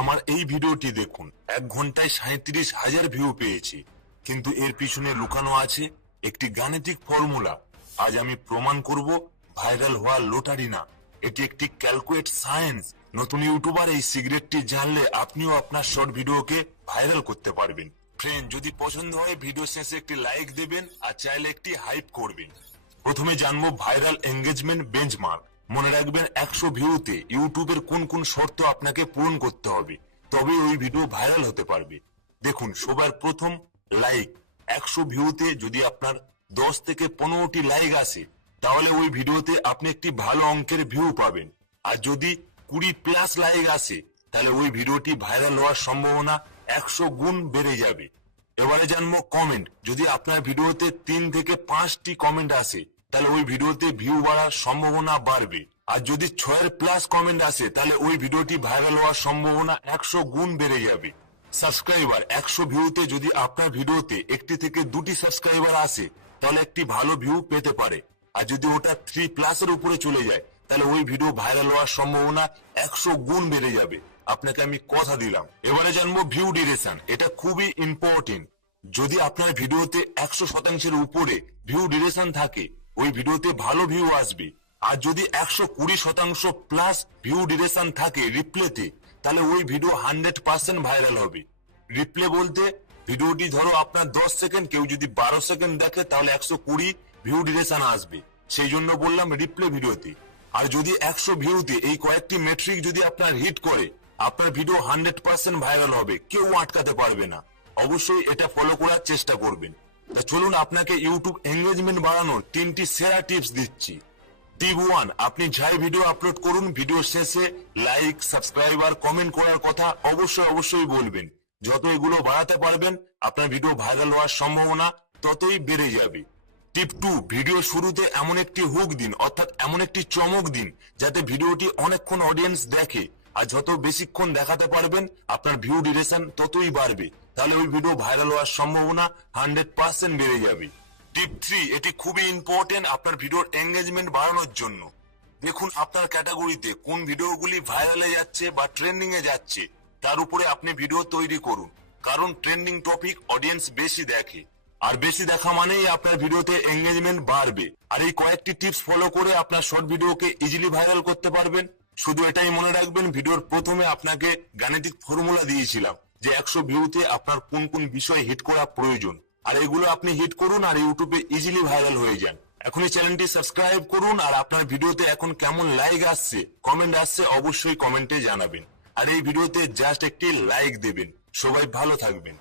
আমার এই ভিডিওটি দেখুন, 1 ঘন্টায় 37,000 ভিউ পেয়েছে, কিন্তু এর পিছনে লুকানো আছে একটি গাণিতিক ফর্মুলা। আজ আমি প্রমাণ করব ভাইরাল হওয়া লটারি না, এটি একটি ক্যালকুলেট সায়েন্স। নতুন ইউটিউবার এই সিক্রেটটি জানলে আপনিও আপনার শর্ট ভিডিওকে ভাইরাল করতে পারবেন। ফ্রেন্ড, যদি পছন্দ হয় ভিডিও শেষে একটি লাইক দেবেন আর চাইলে একটি হাইপ করবেন। প্রথমে জানবো ভাইরাল এঙ্গেজমেন্ট বেঞ্চমার্ক। মনে রাখবেন 100 ভিউতে ইউটিউবের কোন কোন শর্ত আপনাকে পূরণ করতে হবে, তবে ওই ভিডিও ভাইরাল হতে পারবে। দেখুন, সবার প্রথম লাইক। 100 ভিউতে যদি আপনার 10 থেকে 15টি লাইক আসে, তাহলে ওই ভিডিওতে আপনি একটি ভালো অঙ্কের ভিউ পাবেন। আর যদি 20+ লাইক আসে, তাহলে ওই ভিডিওটি ভাইরাল হওয়ার সম্ভাবনা 100 গুণ বেড়ে যাবে। এবারে জানবো কমেন্ট। যদি আপনার ভিডিওতে 3 থেকে 5টি কমেন্ট আসে, তাহলে ওই ভিডিওতে ভিউ বাড়ার সম্ভাবনা বাড়বে। আর যদি 6+ কমেন্ট আসে, তাহলে ওই ভিডিওটি ভাইরাল হওয়ার সম্ভাবনা 100 গুণ বেড়ে যাবে। সাবস্ক্রাইবার। 100 ভিউতে যদি আপনার ভিডিওতে 1টি থেকে 2টি সাবস্ক্রাইবার আসে, তাহলে একটি ভালো ভিউ পেতে পারে। আর যদি ওটা 3+ এর উপরে চলে যায়, তাহলে ওই ভিডিও ভাইরাল হওয়ার সম্ভাবনা 100 গুণ বেড়ে যাবে। আপনাকে আমি কথা দিলাম। এবারে জানবো ভিউ ডিউরেশন। এটা খুবই ইম্পর্টেন্ট। যদি আপনার ভিডিওতে 100% উপরে ভিউ ডিউরেশন থাকে, ওই ভিডিওতে ভালো ভিউ আসবে। আর যদি 120% ভিউ ডিউরেশন থাকে রিপ্লেতে, তাহলে ওই ভিডিও 100% ভাইরাল হবে। রিপ্লে বলতে ভিডিওটি ধরো আপনার 10 সেকেন্ড, কেউ যদি 12 সেকেন্ড দেখে, তাহলে 120 ভিউ ডিউরেশন আসবে। সেই জন্য বললাম রিপ্লে ভিডিওতে। আর যদি 100 ভিউতে এই কয়েকটি মেট্রিক যদি আপনার হিট করে, আপনার ভিডিও 100% ভাইরাল হবে, কেউ আটকাতে পারবে না। অবশ্যই এটা ফলো করার চেষ্টা করবেন। তা চলুন আপনাকে ইউটিউব এঙ্গেজমেন্ট বাড়ানোর 3টি সেরা টিপস দিচ্ছি। টিপ 1, আপনি যাই ভিডিও আপলোড করুন, ভিডিও শেষে লাইক, সাবস্ক্রাইব আর কমেন্ট করার কথা অবশ্যই বলবেন। যত এগুলো বাড়াতে পারবেন, আপনার ভিডিও ভাইরাল হওয়ার সম্ভাবনা ততই বেড়ে যাবে। টিপ 2, ভিডিও শুরুতে এমন একটি হুক দিন, অর্থাৎ এমন একটি চমক দিন, যাতে ভিডিওটি অনেকক্ষণ অডিয়েন্স দেখে। আর যত বেশিক্ষণ দেখাতে পারবেন, আপনার ভিউ ডিউরেশন ততই বাড়বে। তাহলে ওই ভিডিও ভাইরাল হওয়ার সম্ভাবনা 100% বেড়ে যাবে। টিপ 3, এটি খুবই ইম্পর্টেন্ট আপনার ভিডিওর এঙ্গেজমেন্ট বাড়ানোর জন্য। দেখুন আপনার ক্যাটাগরিতে কোন ভিডিওগুলি ভাইরালে যাচ্ছে বা ট্রেন্ডিং এ যাচ্ছে, তার উপরে আপনি ভিডিও তৈরি করুন। কারণ ট্রেন্ডিং টপিক অডিয়েন্স বেশি দেখে, আর বেশি দেখা মানেই আপনার ভিডিওতে এঙ্গেজমেন্ট বাড়বে। আর এই কয়েকটি টিপস ফলো করে আপনার শর্ট ভিডিওকে ইজিলি ভাইরাল করতে পারবেন। শুধু এটাই মনে রাখবেন, ভিডিওর প্রথমে আপনাকে গাণিতিক ফর্মুলা দিয়েছিলাম যে 100 ভিউতে আপনার কোন কোন বিষয় হিট করা প্রয়োজন। আর এগুলো আপনি হিট করুন আর ইউটিউবে ইজিলি ভাইরাল হয়ে যান। এখনই চ্যানেলটি সাবস্ক্রাইব করুন। আর আপনার ভিডিওতে এখন কেমন লাইক আসছে, কমেন্ট আসছে, অবশ্যই কমেন্টে জানাবেন। আর এই ভিডিওতে জাস্ট একটি লাইক দেবেন। সবাই ভালো থাকবেন।